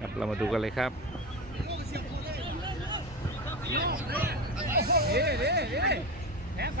ครับเรามาดูกันเลยครับไป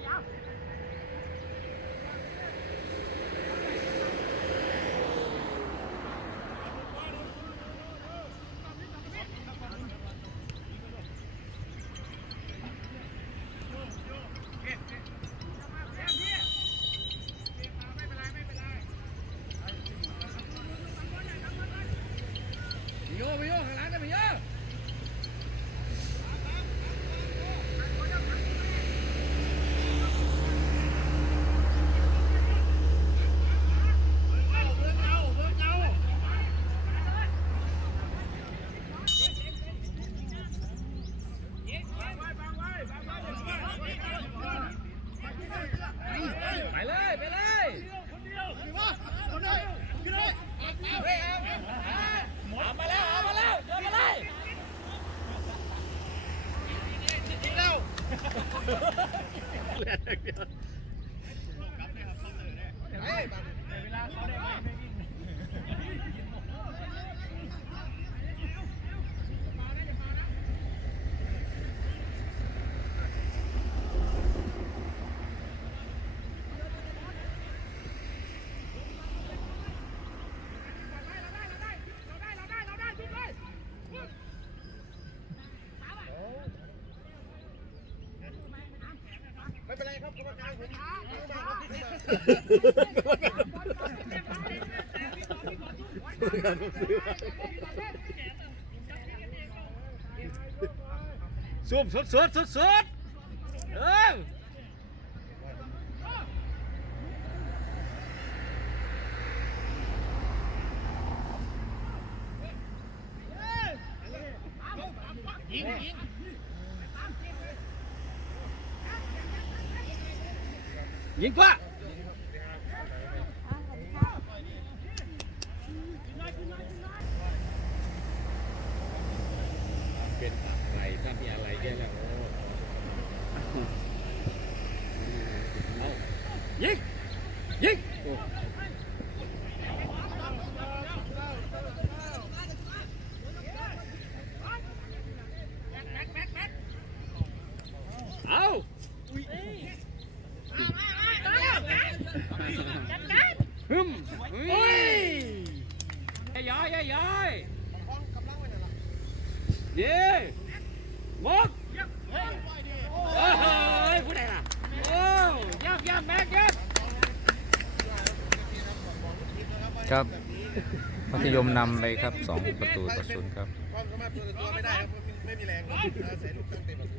Ja, genau. ซุ่มสุดสุดสุดสุดเออ ยิงกว่า เป็นอะไรถ้ามีอะไรแย่แล้วเอายิงยิงเอาฮึมเฮ้ย ย้อยย้อยย้อยเย้มกเฮ้ยผู้ใดล่ะโอ้ย่ำย่ำแม็กย่ำครับมัธยมนำไปครับสองประตูต่อศูนย์ครับความสามารถตัวต่อตัวไม่ได้ครับไม่มีแรงครับอาศัยลูกตั้งเตะประตู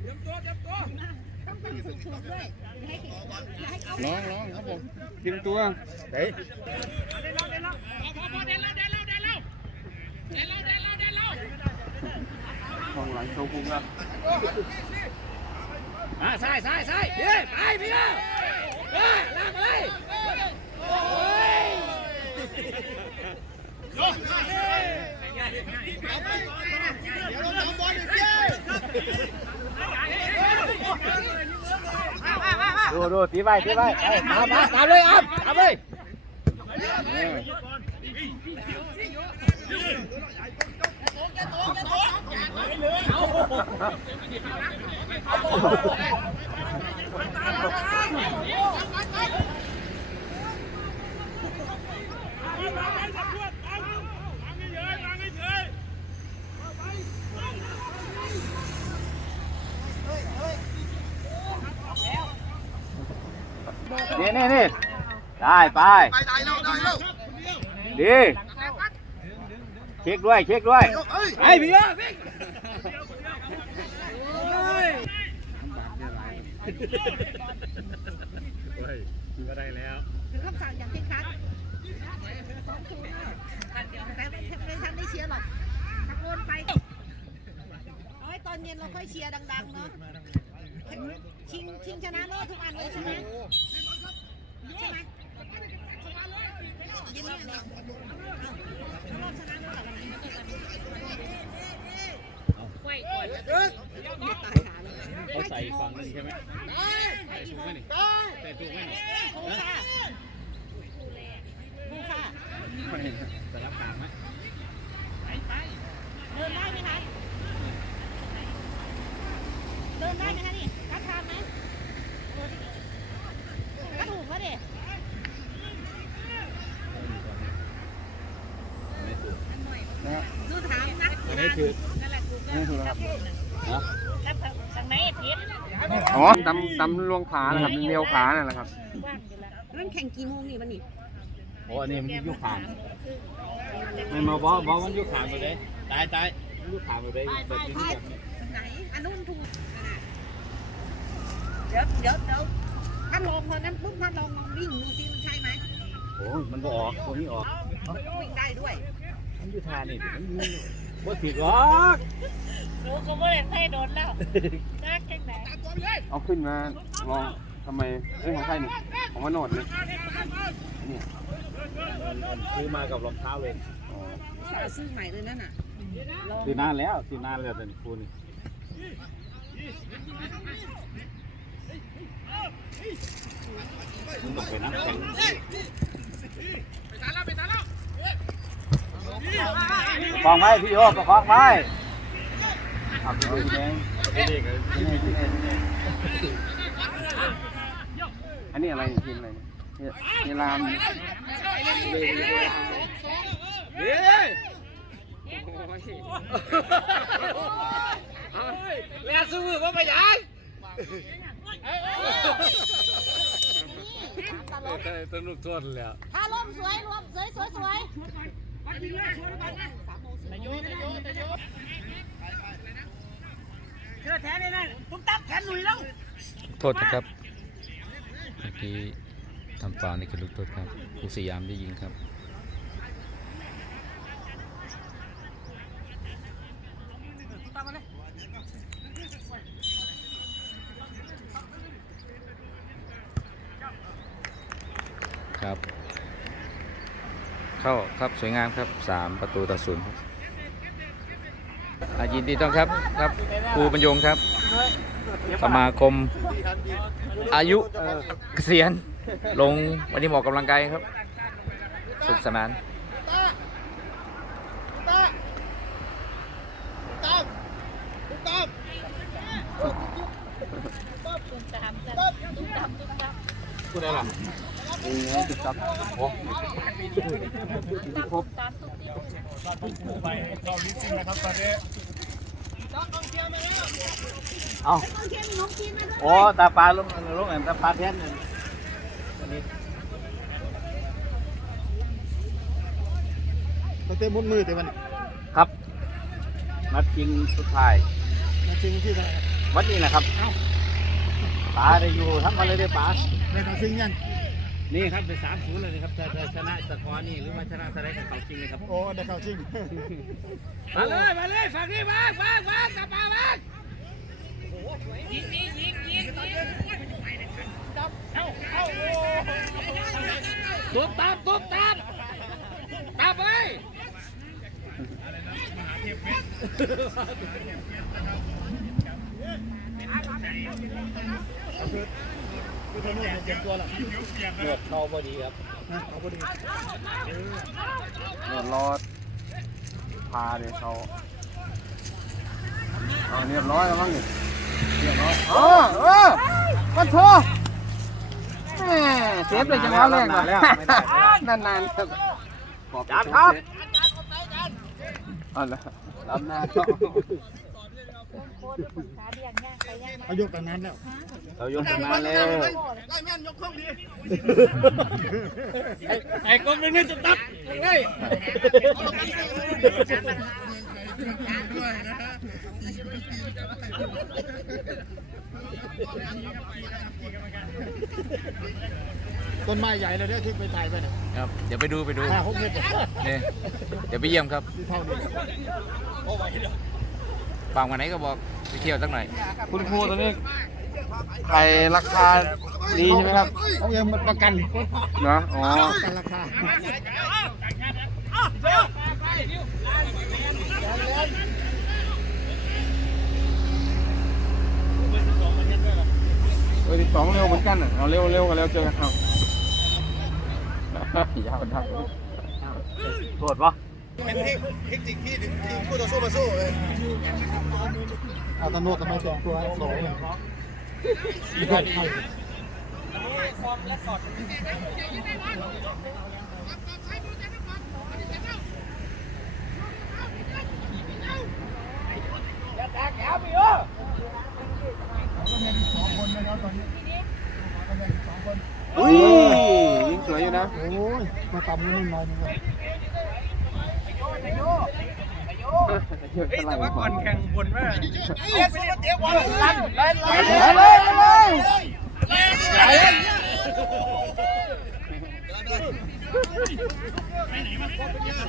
ร้องร้องครับผมเตรียมตัวเฮ้ยของหลังโชว์พุงครับอ่าใช่ใช่ใช่เฮ้ยไปพี่เด้อเฮ้ยลากมาเลยโอ้ยเดี๋ยวเราทำบอลอีกเย้ดูดูตีไปตีไปตามมาตามเลยอัพตามเลย นี่นี่นี่ได้ไป ไปได้แล้วได้แล้วดี เช็คด้วย เช็คด้วยไอ้พี่เอ้ยวิ่งโอ้ยเฮ้ยก็ได้แล้วคือคำสั่งอย่างเคร่งครัดสองศูนย์แต่ไม่ไม่ทันได้เชียร์หรอกตะโกนไปเอาไว้ตอนเย็นเราค่อยเชียร์ดังๆเนาะชิงชิงชนะเลิศทุกอันเลยใช่ไหมใช่ไหม เขาใส่ฝั่งนึงใช่ไหมใส่ถูกไหมนี่ใส่ถูกไหมนี่ครูค่ะครูค่ะสลับกลางไหมไปไปเดินได้ไหมคะเดินได้ไหมคะนี่กัดทานไหมก็ถูกแล้วเด็ดูถาม คือนั่นแหละถูกแล้วครับทางไหนผิดอ๋อตำตำลวงขานะครับเลี้ยวขานั่นแหละครับนั่นแข่งกี่โมงนี่วันนี้โอ้อันนี้มันยุคขางไม่มาบอบอมันยุคขางไปเลยตายตายยุคขางไปเลยแบบนี้ไหนอันนู้นถูกเดี๋ยวเดี๋ยวเดี๋ยวท่าลองพอนั้นปุ๊บท่าลองลองวิ่งดูซิมันใช่ไหมโอ้มันก็ออกตัวนี้ออกวิ่งได้ด้วยมันยุทานี่มัน บ่ผิดหรอกหนูก็ไม่ได้ให้โดนแล้วนักแข่งไหนเอาขึ้นมาลองทำไมเอ้ยของใครนี่ของมโนดนี่นี่ซื้อมากับรองเท้าเลยอ๋อสาซื้อใหม่เลยนั่นน่ะลองซื้อนานแล้วซื้อนานแล้วแต่คูนี่มันต้องไปน้ำแข็ง คลองไว้พี่โอ้ประคองไว้เอาไปดูเองอันนี้อะไรเนี่ยทีมอะไรเนี่ยเยลามเฮ้ยแล้วซื้มือว่าไปยังสนุกทนแล้วถ้าลมสวยรวมสวยสวยสวย โทษนะครับเมื่อกี้ทำฟาวในกระลุกโทษครับอุสยามได้ยิงครับ เข้าครับ สวยงามครับสามประตูต่อศูนย์ครับอะยินดีต้อนรับครับครูบรรยงครับ สมาคม อายุเกษียณลงวันนี้หมอกกำลังกายครับ สุขสนานพูดอะไร เองนะติดกับโอ้ครบเอาต้องเชียร์มีน้องกินมาด้วยโอ้ตาปลาลงลงอันตาปลาแท่นนนี้เขาเต้มุดมือแต่มันครับนัดจริงสุดท้ายมาจริงที่ไหนวันนี้แหละครับปลาได้อยู่ทั้งวันเลยได้ปลาในทางซิงยัน นี่ครับเป็นสามศูนย์เลยนะครับถ้าถ้าชนะสกอร์นี่หรือว่าชนะสไลด์กับเขาจริงเลยครับ โอ้ได้เข้าซิง มาเลยมาเลยฝั่งนี้วางวางวางตาปลาวางตุ๊บตามตุ๊บตามตามไป คือเธอเนี่ยเจ็บตัวละหมดเข้าพอดีครับนะเอาพอดีเดี๋ยวรอพาเลยเขาเอาเรียบร้อยแล้วมั้งนี่เรียบร้อยเออเออมันโทษแหมเซฟเลยจังหวะแรกนะนานๆครับจานครับเอาละลำหน้าเข้า เขายกกันนั้นแล้วเรายกกันมาแล้วไล่แม่นยกเครื่องดีไอ้กบนึงจะตัดเฮ้ยด้วยนะฮะต้นไม้ใหญ่เลยเนี่ยที่ไปถ่ายไปเนี่ยครับ เดี๋ยวไปดูไปดูห้าหกเมตรเนี่ยเดี๋ยวไปเยี่ยมครับเท่านี้ บางวันไหนก็บอกไปเที่ยวสักหน่อย คุณครูตัวนี้ไข่ราคาดีใช่ไหมครับเขายังมันประกันเนาะอ๋อกันราคาเออที่สองเร็วเหมือนกันอะเอาเร็วเร็วกันเร็วเจอกันเอายาวดังโทษปะ เป็นเทคนิคที่ทีมคู่ต่อสู้มาสู้เลยเอาตำรวจทำไมแต่งตัวสองเลยสีไทยอุ้ยยิงสวยอยู่นะ โอ้ยมาต่ำนิดหน่อยนึงเลย แต่ว่าก่อนแข่งเอ๊ะสุดเจ๊วันลั่นลันไปเลยไปเลยที่ชื่อผู้จัดการนึกนึกสโลสโลสโลเจ้าผู้เจ้าเจ้าเออผู้เจ้าเชื่อไปดีมากยืนม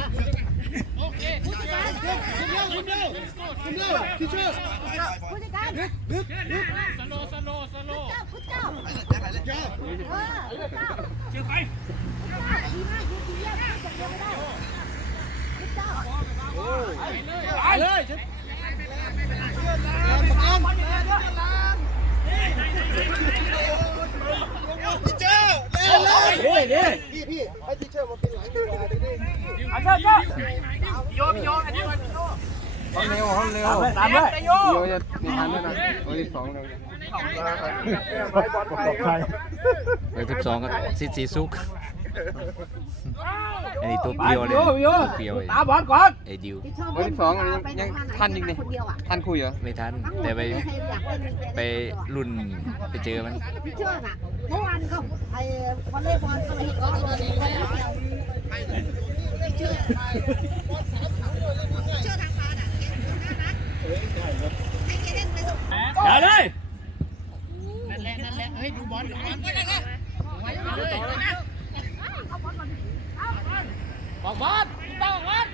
า ไปเลยที่เจ้าเล่นเลยเฮ้ยเฮ้ยพี่พี่ให้ที่เชื่อมาเป็นหลายเวลาที่นี่ อาเจ้าเจ้าเขาเร็วเขาเร็วตามเลยโยมจะมีทันด้วยนะตัวที่สองเร็วไปทุกสองก็ซิดซีซุกอันนี้ตัวเปรียวเลยตัวเปรียวตาบอดก่อนไอ้ดิวที่ชอบตัวที่สองยังทันอีกนี่คนเดียวอะทันคุยเหรอไม่ทันแต่ไปใครอยากเล่นไปรุ่นไปเจอมันพี่เชื่อน่ะเมื่อวานก็ไอ้วอลเลย์บอลก็เลยก็เลยก็เลยพี่เชื่อ เชื่อทางฟ้าน่ะให้เล่นไปส่งอย่าเลยบอกบอลต้อลบอล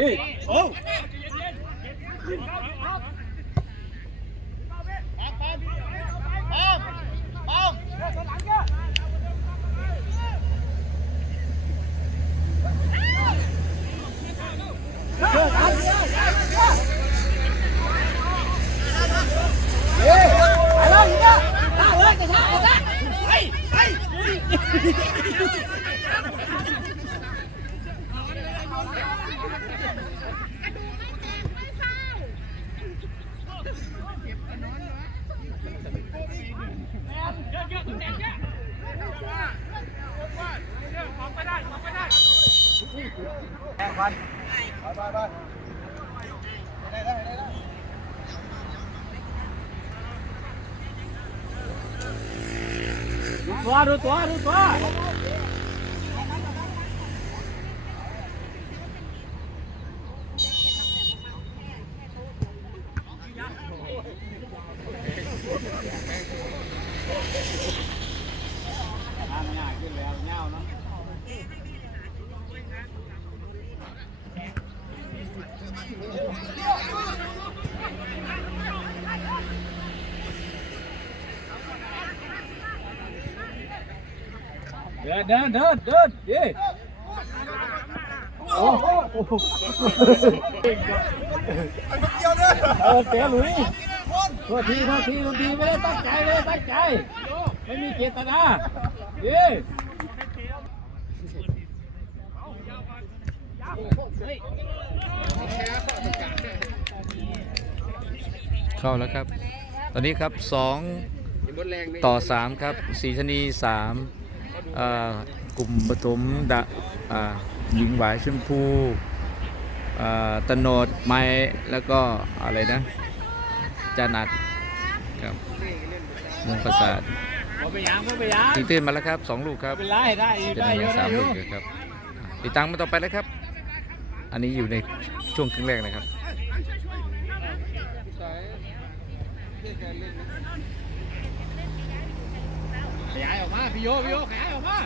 นี่โตัวดูตัวดูตัว เดินเดินเดินเดินโอ้โหเดียวเนี่ยเออเสียหลุยโทษทีโทษทีโทษทีไม่ได้ตั้งใจไม่ได้ตั้งใจ ไม่มีเจตนาดีเข้าแล้วครับ ตอนนี้ครับสองต่อสามครับสีชนีสาม กลุ่มปฐมดะอ่าหญิงหวายชมพูอ่าตะโนดไม้แล้วก็อะไรนะจานัดครับเมืองประสาทไม่ไปยังไม่ไปยังตีตื้นมาแล้วครับสองลูกครับเป็นไรได้จะได้มีเยอะสาได้มอลูยู่กอยู่ครับติดตามมาต่อไปเลยครับ อันนี้อยู่ในช่วงครึ่งแรกนะครับข ยายออกมาพี่โยพี่โยขยายออกมา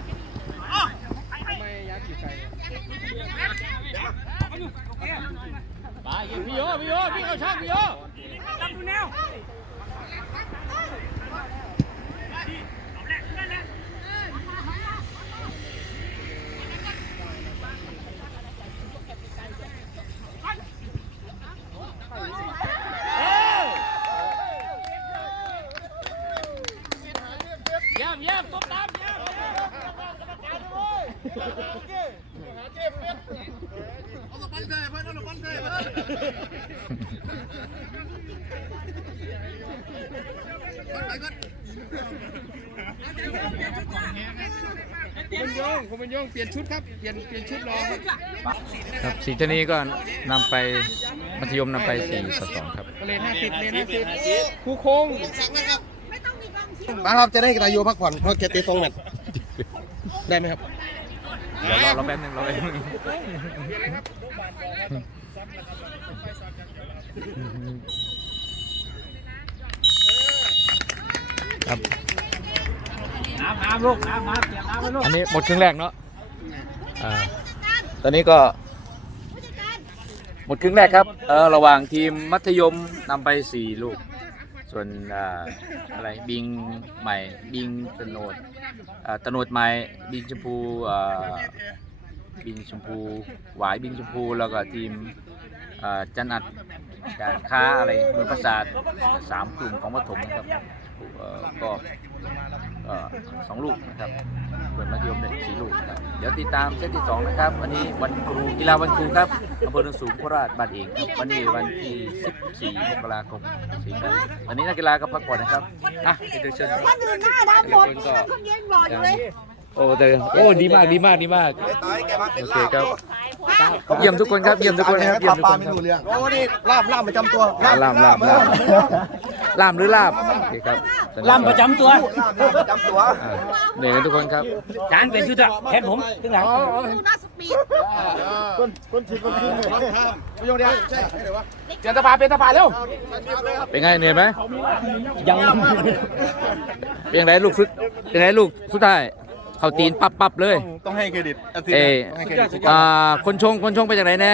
ไปยิงพี่โยพี่โยพี่เข้าช่องพี่โยตั้งแนว เยี่ยมเยี่ยมต้มตามเยี่ยม คุณโย งคุณโยงเปลี่ยนชุดครับ เปลี่ยนเปลี่ยนชุดรอครับครับสีชนีก็นำไปมัธยมนำไป4ต่อ2ครับเลนห้าสิบเลนห้าสิบครูโค้งไม่ต้องมีกองเชียร์มาครับจะได้ตาโยพักผ่อนเพราะแกตีตรงแมตช์ได้ไหมครับเดี๋ยวรอเราแป๊บนึงรอแป๊บนึงครับน้ำน้ำลูกน้ำน้ำเสียบน้ำไปลูกอันนี้หมดครึ่งแรกเนาะ อ่าตอนนี้ก็หมดครึ่งแรกครับเออระหว่างทีมมัธยมนำไป 4 ลูก ส่วนอ่าอะไรบิงใหม่บิงตะโนดอ่าตะโนดใหม่บิงชมพูอ่าบิงชมพูหวายบิงชมพูแล้วก็ทีมอ่าจันอัดการค้าอะไรเมืองประสาทสามกลุ่มของปฐมนะครับเอ่อก็เอ่อสองลูกนะครับ ส่วนมัธยมเนี่ยสี่ลูกนะครับเดี๋ยวติดตามเซตที่สองนะครับวันนี้วันครูกีฬาวันครูครับอำเภอโนนสูงโคราชบ้านเองครับวันนี้วันที่14มกราคมสี่ครับวันนี้นักกีฬาก็พักผ่อนนะครับอะเดี๋ยวเชิญคนอื่นหน้าดำหมดนี่มันเพิ่งเย็นหลอดเลยโอ้แต่โอ้ดีมากดีมากดีมากโอเคครับเยี่ยมทุกคนครับเยี่ยมทุกคนครับเยี่ยมทุกคนครับโอ้นี่ลาบลาบประจำตัวลามลามลาม ลามหรือลาบโอเคครับลำประจำตัวประจำตัวอ่าเหนื่อยกันทุกคนครับ จานเป็นชุดอะแทนผมข้างหลังดูหน้าสปีดคนคนชิดคนชิดเลยประโยชน์เดียวใช่ไหมวะเปลี่ยนสภาเป็นสภาเร็วเป็นไงเหนื่อยไหมยังเป็นไงลูกสุดเป็นไงลูกสุดท้ายเขาตีนปับปับเลย ต้องให้เครดิตเออต้องให้เครดิตอ่าคนชงคนชงไปจากไหนแน่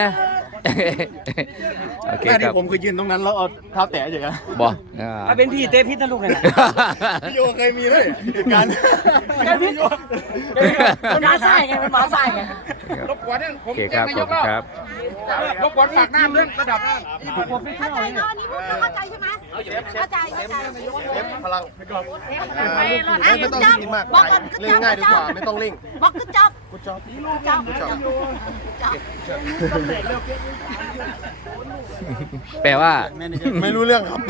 โอเคหน้าคที่รับผมคือยืนตรงนั้นแล้วเอาเท้าแตะอย่างเงี้ยบออ่า ถ้าเป็นพี่เตะพิษนะลูกเลยพี่โยเคยมีเลยเหตุการณ์เตะพิษมันมาใส่ไงมันมาใส่ไง รบกวนเนี่ยผโอมเคครับขอบคุณครับ รบกวนฝากน้ำเรื่องระดับเข้าใจเนาะนี่พูดเข้าใจใช่ไหมเข้าใจเข้าใจเอฟพลังไปก่อนไปหลอดไม่ต้องกินมากบอกกันก็เล่นจับง่ายดีกว่าไม่ต้องเร่ง บอกก็จับกูจอบจับจับจับแปลว่า ไม่รู้เรื่องครับ